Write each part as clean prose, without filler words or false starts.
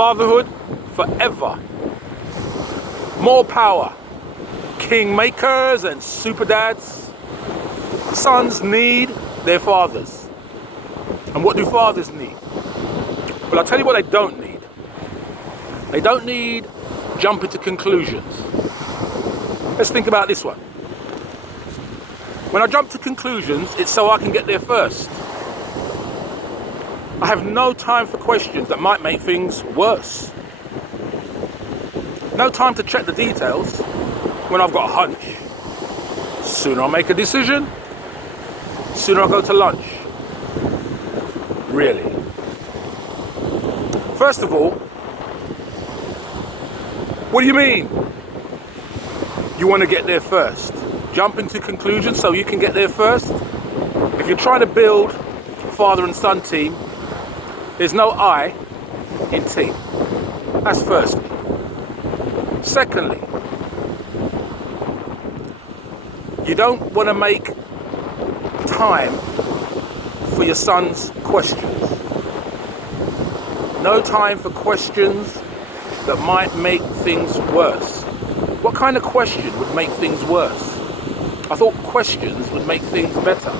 Fatherhood forever. More power. Kingmakers and super dads. Sons need their fathers. And what do fathers need? Well, I'll tell you what they don't need. They don't need jumping to conclusions. Let's think about this one. When I jump to conclusions, it's so I can get there first. I have no time for questions that might make things worse. No time to check the details when I've got a hunch. Sooner I'll make a decision, sooner I'll go to lunch. Really. First of all, what do you mean? You want to get there first? Jump into conclusions so you can get there first? If you're trying to build a father and son team, there's no I in team. That's firstly. Secondly, you don't want to make time for your son's questions. No time for questions that might make things worse. What kind of question would make things worse? I thought questions would make things better.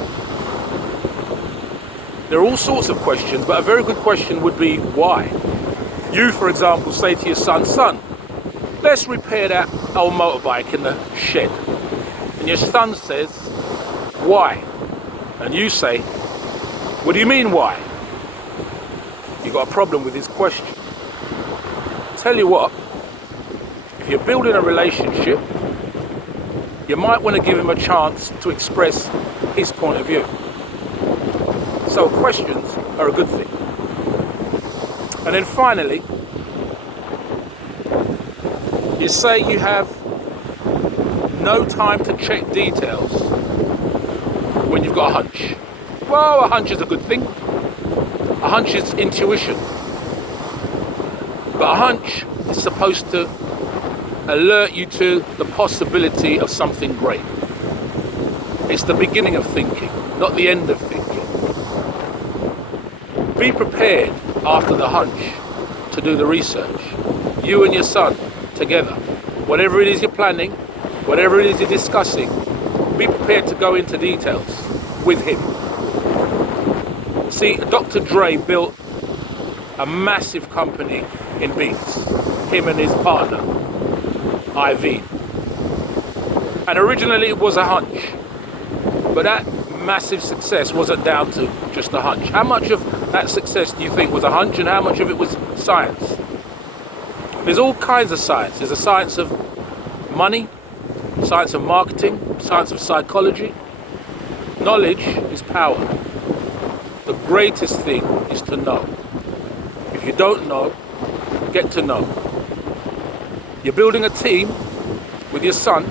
There are all sorts of questions, but a very good question would be why. You, for example, say to your son, "Son, let's repair that old motorbike in the shed." And your son says, "Why?" And you say, "What do you mean why?" You got a problem with his question. Tell you what, if you're building a relationship, you might want to give him a chance to express his point of view. So questions are a good thing. And then finally, you say you have no time to check details when you've got a hunch. Well, a hunch is a good thing. A hunch is intuition. But a hunch is supposed to alert you to the possibility of something great. It's the beginning of thinking, not the end of thinking. Be prepared after the hunch to do the research. You and your son together. Whatever it is you're planning, whatever it is you're discussing, be prepared to go into details with him. See, Dr. Dre built a massive company in beats, him and his partner, IV. And originally it was a hunch, but that massive success wasn't down to just a hunch. How much of that success do you think was a hunch and how much of it was science? There's all kinds of science. There's a science of money, science of marketing, science of psychology. Knowledge is power. The greatest thing is to know. If you don't know, get to know. You're building a team with your son.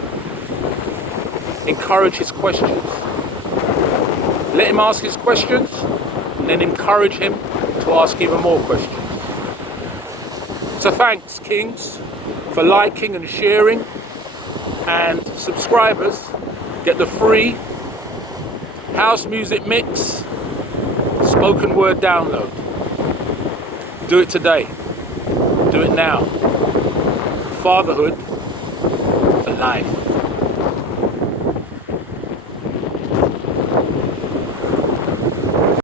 Encourage his questions. Let him ask his questions, and then encourage him to ask even more questions. So thanks, Kings, for liking and sharing. And subscribers get the free house music mix, spoken word download. Do it today. Do it now. Fatherhood for life.